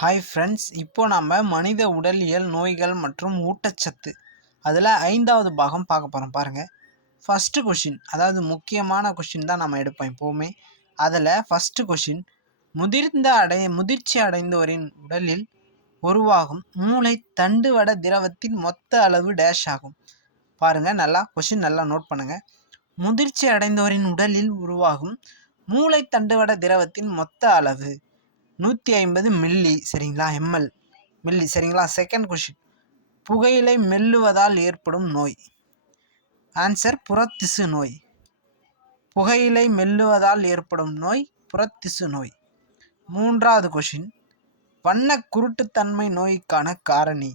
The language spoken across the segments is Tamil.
ஹாய் ஃப்ரெண்ட்ஸ், இப்போ நம்ம மனித உடலியல் நோய்கள் மற்றும் ஊட்டச்சத்து அதில் 5வது பாகம் பார்க்க போகிறோம். பாருங்கள், ஃபஸ்ட்டு கொஷின், அதாவது முக்கியமான கொஷின் தான் நம்ம எடுப்போம் எப்போவுமே. அதில் ஃபஸ்ட்டு கொஷின், முதிர்ச்சி அடைந்தோரின் உடலில் உருவாகும் மூளை தண்டுவட திரவத்தின் மொத்த அளவு டேஷ் ஆகும். பாருங்கள், நல்லா கொஷின் நல்லா நோட் பண்ணுங்கள். முதிர்ச்சி அடைந்தோரின் உடலில் உருவாகும் மூளை தண்டுவட திரவத்தின் மொத்த அளவு 150 மில்லி, சரிங்களா? எம்எல் மில்லி, சரிங்களா? செகண்ட் கொஷின், புகையிலை மெல்லுவதால் ஏற்படும் நோய். ஆன்சர் புறத்திசு நோய். புகையிலை மெல்லுவதால் ஏற்படும் நோய் புறத்திசு நோய். மூன்றாவது கொஷின், வண்ண குருட்டுத்தன்மை நோய்க்கான காரணி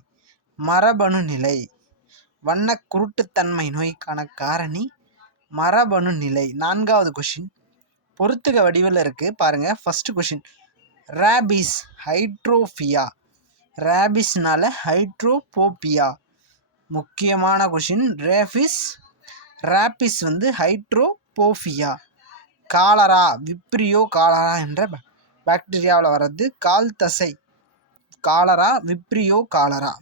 மரபணு நிலை. வண்ண குருட்டுத்தன்மை நோய்க்கான காரணி மரபணு நிலை. நான்காவது கொஷின், பொறுத்துக வடிவில் இருக்குது பாருங்கள். First question, rabies hydrophobia. ரேபிஸ்னால ஹைட்ரோபோபியா. முக்கியமான question, rabies hydrophobia. Cholera vibrio cholera என்ற பாக்டீரியாவில் வர்றது கால் தசை. Cholera vibrio cholera.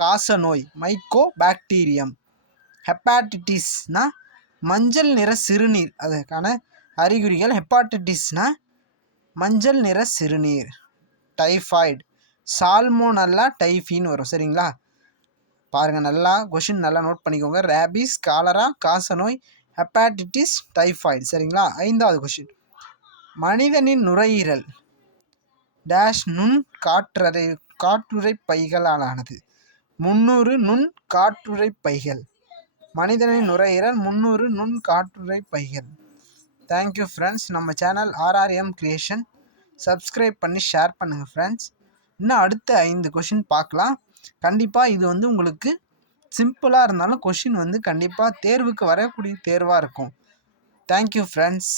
காச நோய் மைக்கோ பாக்டீரியம். ஹெப்பாட்டிட்டிஸ்னா மஞ்சள் நிற சிறுநீர், அதுக்கான அறிகுறிகள். ஹெப்பாட்டிட்டிஸ்னா மஞ்சள் நிற சிறுநீர். டைஃபாய்டு சால்மோனல்லா டைஃபின்னு வரும், சரிங்களா? பாருங்கள், நல்லா கொஷின் நல்லா நோட் பண்ணிக்கோங்க. ரேபிஸ், காலரா, காசநோய், ஹெப்பாட்டிட்டிஸ், டைஃபாய்டு, சரிங்களா? 5வது கொஷின், மனிதனின் நுரையீரல் டேஷ் நுண் காற்றுரை பைகளாலானது. 300 நுண் காற்றுரை பைகள். மனிதனின் நுரையீரல் 300 நுண் காற்றுரை பைகள். Thank you friends. நம்ம சேனல் RRM கிரியேஷன் சப்ஸ்கிரைப் பண்ணி ஷேர் பண்ணுங்கள் ஃப்ரெண்ட்ஸ். இன்னும் அடுத்த 5 கொஷின் பார்க்கலாம். கண்டிப்பாக இது உங்களுக்கு சிம்பிளாக இருந்தாலும் கொஷின் கண்டிப்பாக தேர்வுக்கு வரக்கூடிய தேர்வாக இருக்கும். Thank you friends.